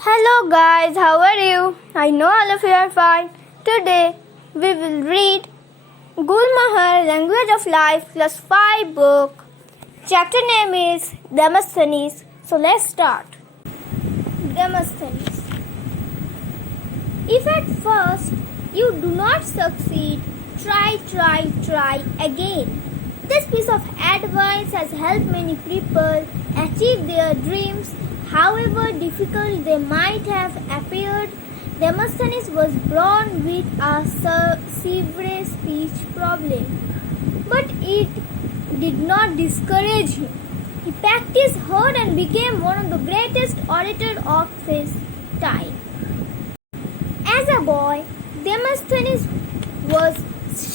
Hello guys, how are you? I know all of you are fine. Today we will read 𝚤𝚎 Language of Life class 5 book. Chapter name is Demosthenes. So let's start. Demosthenes. If at first you do not succeed, try again. This piece of advice has helped many people achieve their dreams, however difficult they might have appeared. Demosthenes was born with a severe speech problem, but it did not discourage him. He practiced hard and became one of the greatest orators of his time. As a boy, Demosthenes was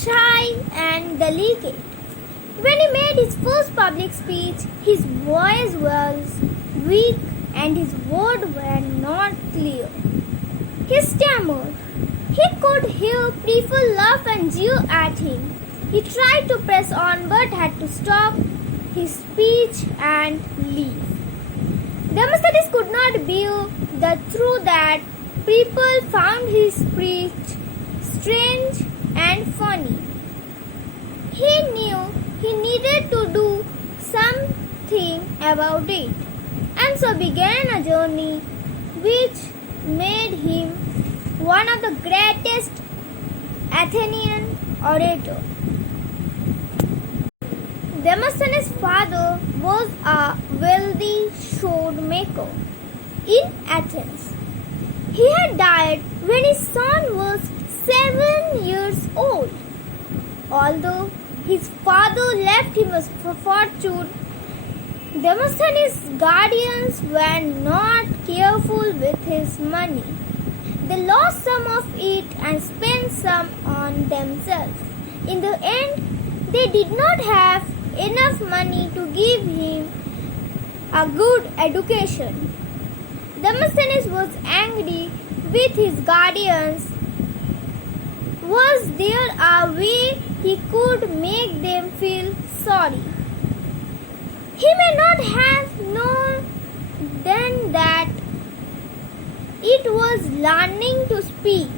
shy and delicate. When he made his first public speech, his voice was weak and his words were not clear. He stammered. He could hear people laugh and jeer at him. He tried to press on but had to stop his speech and leave. Demosthenes could not bear the truth that people found his speech strange and funny. He knew he needed to do something about it, and so began a journey which made him one of the greatest Athenian orators. Demosthenes' father was a wealthy sword maker in Athens. He had died when his son was 7 years old. Although his father left him a fortune, Demosthenes' guardians were not careful with his money. They lost some of it and spent some on themselves. In the end, they did not have enough money to give him a good education. Demosthenes was angry with his guardians. Was there a way he could make them feel sorry? He may not have known then that it was learning to speak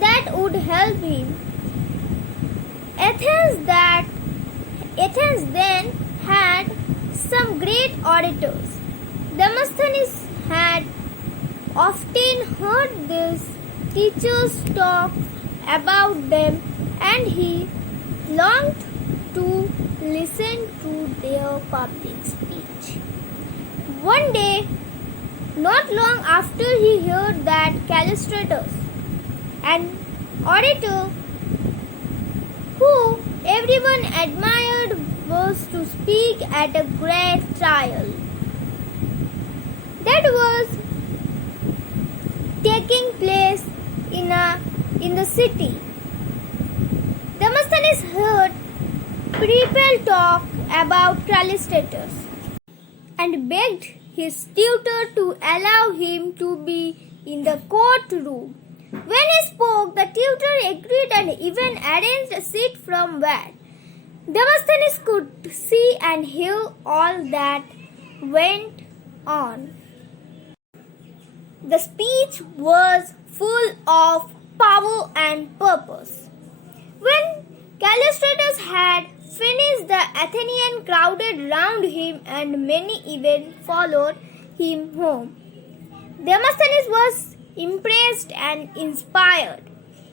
that would help him. Athens then had some great orators. Demosthenes had often heard these teachers talk about them, and he longed to listen to their public speech. One day, not long after he heard that 𝚤𝚘𝚘𝚘𝚘, an orator who everyone admired, was to speak at a great trial that was taking place in the city. Demosthenes heard people talk about 𝚤𝚘𝚘𝚘 and begged his tutor to allow him to be in the courtroom. When he spoke, the tutor agreed and even arranged a seat from where Demosthenes could see and hear all that went on. The speech was full of power and purpose. When 𝚤𝚘𝚘𝚘 had finished, the Athenians crowded round him and many even followed him home. Demosthenes was impressed and inspired.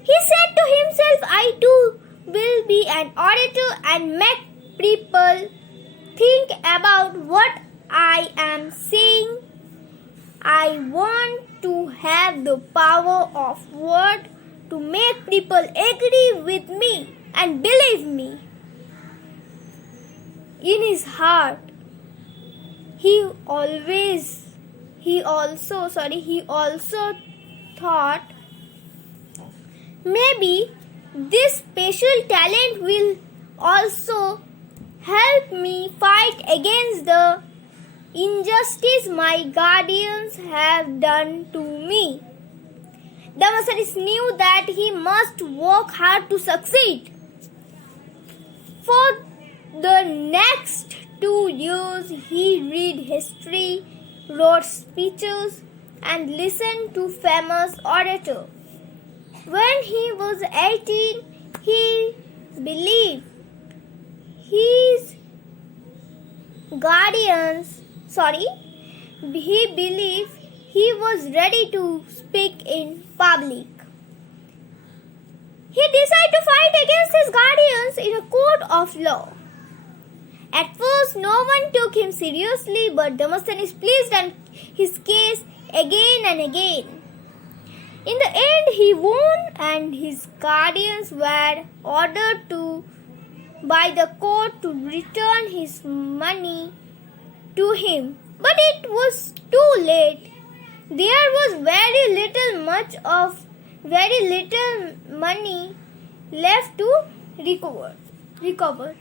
He said to himself, I too will be an orator and make people think about what I am saying. I want to have the power of word to make people agree with me and believe me. In his heart, he also thought, maybe this special talent will also help me fight against the injustice my guardians have done to me. Demosthenes knew that he must work hard to succeed. For the next 2 years, he read history, wrote speeches, and listened to famous orator. When he was 18, he believed his he believed he was ready to speak in public. He decided to fight against his guardians in a court of law. At first, no one took him seriously, but Demosthenes pleaded his case again and again. In the end, he won, and his guardians were ordered by the court to return his money to him. But it was too late. There was very little money left to recover.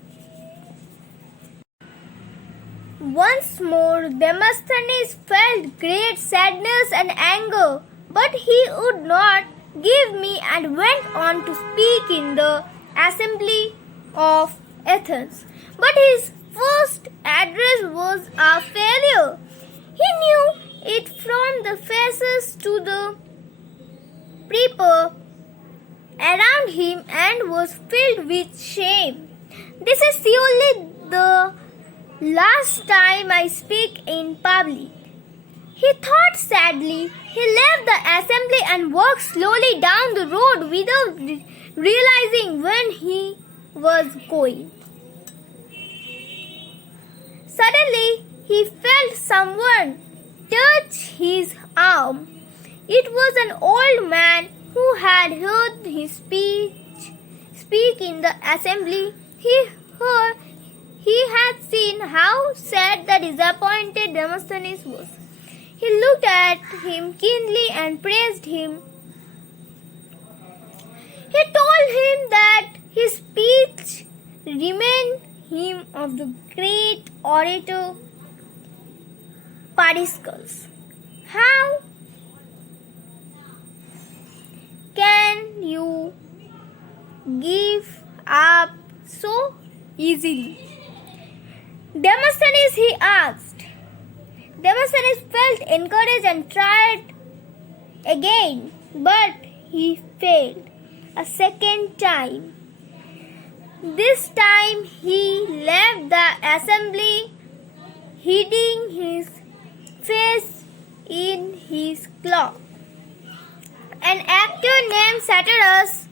Once more, Demosthenes felt great sadness and anger, but he would not give me and went on to speak in the assembly of Athens. But his first address was a failure. He knew it from the faces to the people around him and was filled with shame. This is surely the last time I speak in public, he thought sadly. He left the assembly and walked slowly down the road without realizing when he was going. Suddenly, he felt someone touch his arm. It was an old man who had heard his speak in the assembly. He had seen how sad the disappointed Demosthenes was. He looked at him keenly and praised him. He told him that his speech reminded him of the great orator Pericles. How can you give up so easily? Demosthenes, he asked. Demosthenes felt encouraged and tried again, but he failed a second time. This time he left the assembly, hiding his face in his cloak. An actor named 𝚬𝚎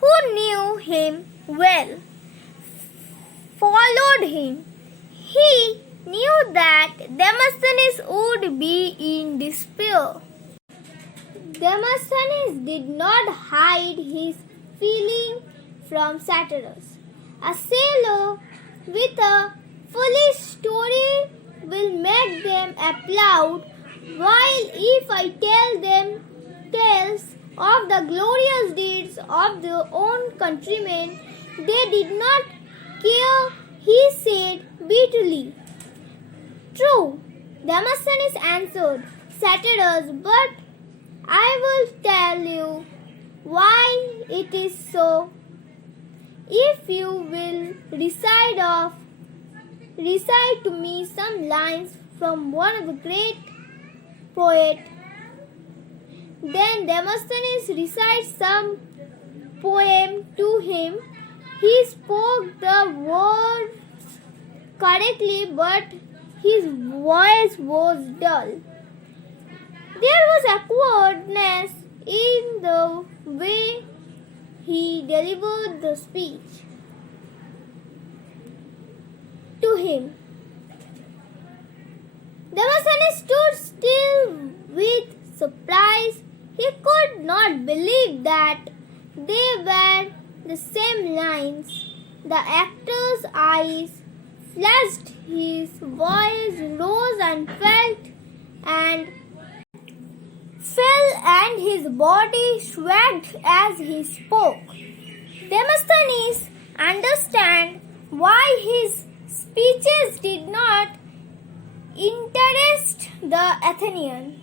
who knew him well, followed him. He knew that Demosthenes would be in despair. Demosthenes did not hide his feeling from 𝚬𝚎. A sailor with a foolish story will make them applaud, while if I tell them tales of the glorious deeds of their own countrymen, they did not care, he said bitterly. True, Demosthenes answered 𝚬𝚎, but I will tell you why it is so. If you will recite to me some lines from one of the great poets. Then Demosthenes recited some poem to him. He spoke the words correctly, but his voice was dull. There was awkwardness in the way he delivered the speech to him. Demosthenes stood still with surprise. He could not believe that they were the same lines. The actor's eyes flashed, his voice rose and fell, and his body swayed as he spoke. Demosthenes understood why his speeches did not interest the Athenian.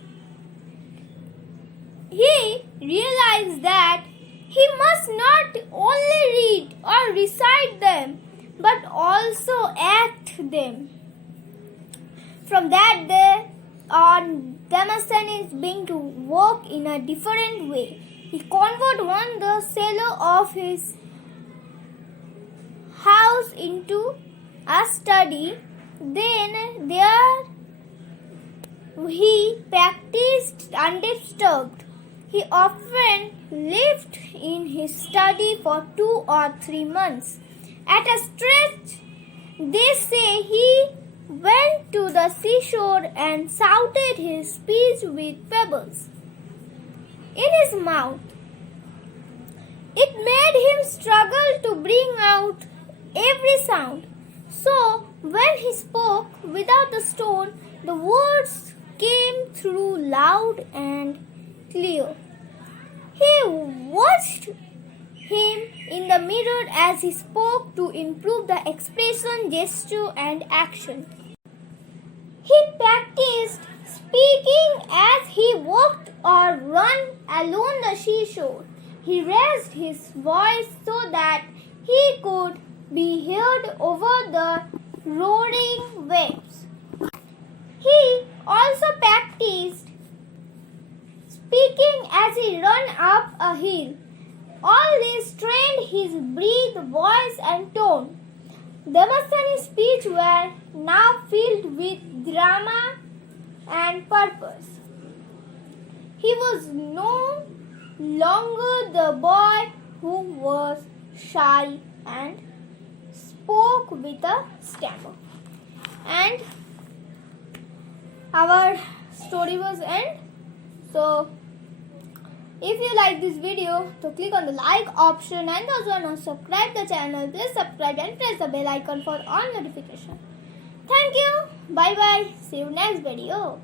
He realized that he must not only read or recite them, but also act them. From that day on, Demosthenes began to work in a different way. He converted one the cellar of his house into a study. Then there he practiced undisturbed. He often lived in his study for 2 or 3 months. At a stretch, they say he went to the seashore and shouted his speech with pebbles in his mouth. It made him struggle to bring out every sound. So, when he spoke without the stone, the words came through loud and clear. He watched him in the mirror as he spoke to improve the expression, gesture, and action. He practiced speaking as he walked or ran along the seashore. He raised his voice so that he could be heard over the roaring waves. He also practiced speaking as he ran up a hill. All this trained his breath, voice, and tone. Demosthenes' speech were now filled with drama and purpose. He was no longer the boy who was shy and spoke with a stammer. And our story was end. So if you like this video, so click on the like option, and those who are not subscribe the channel, please subscribe and press the bell icon for all notification. Thank you. Bye bye. See you next video.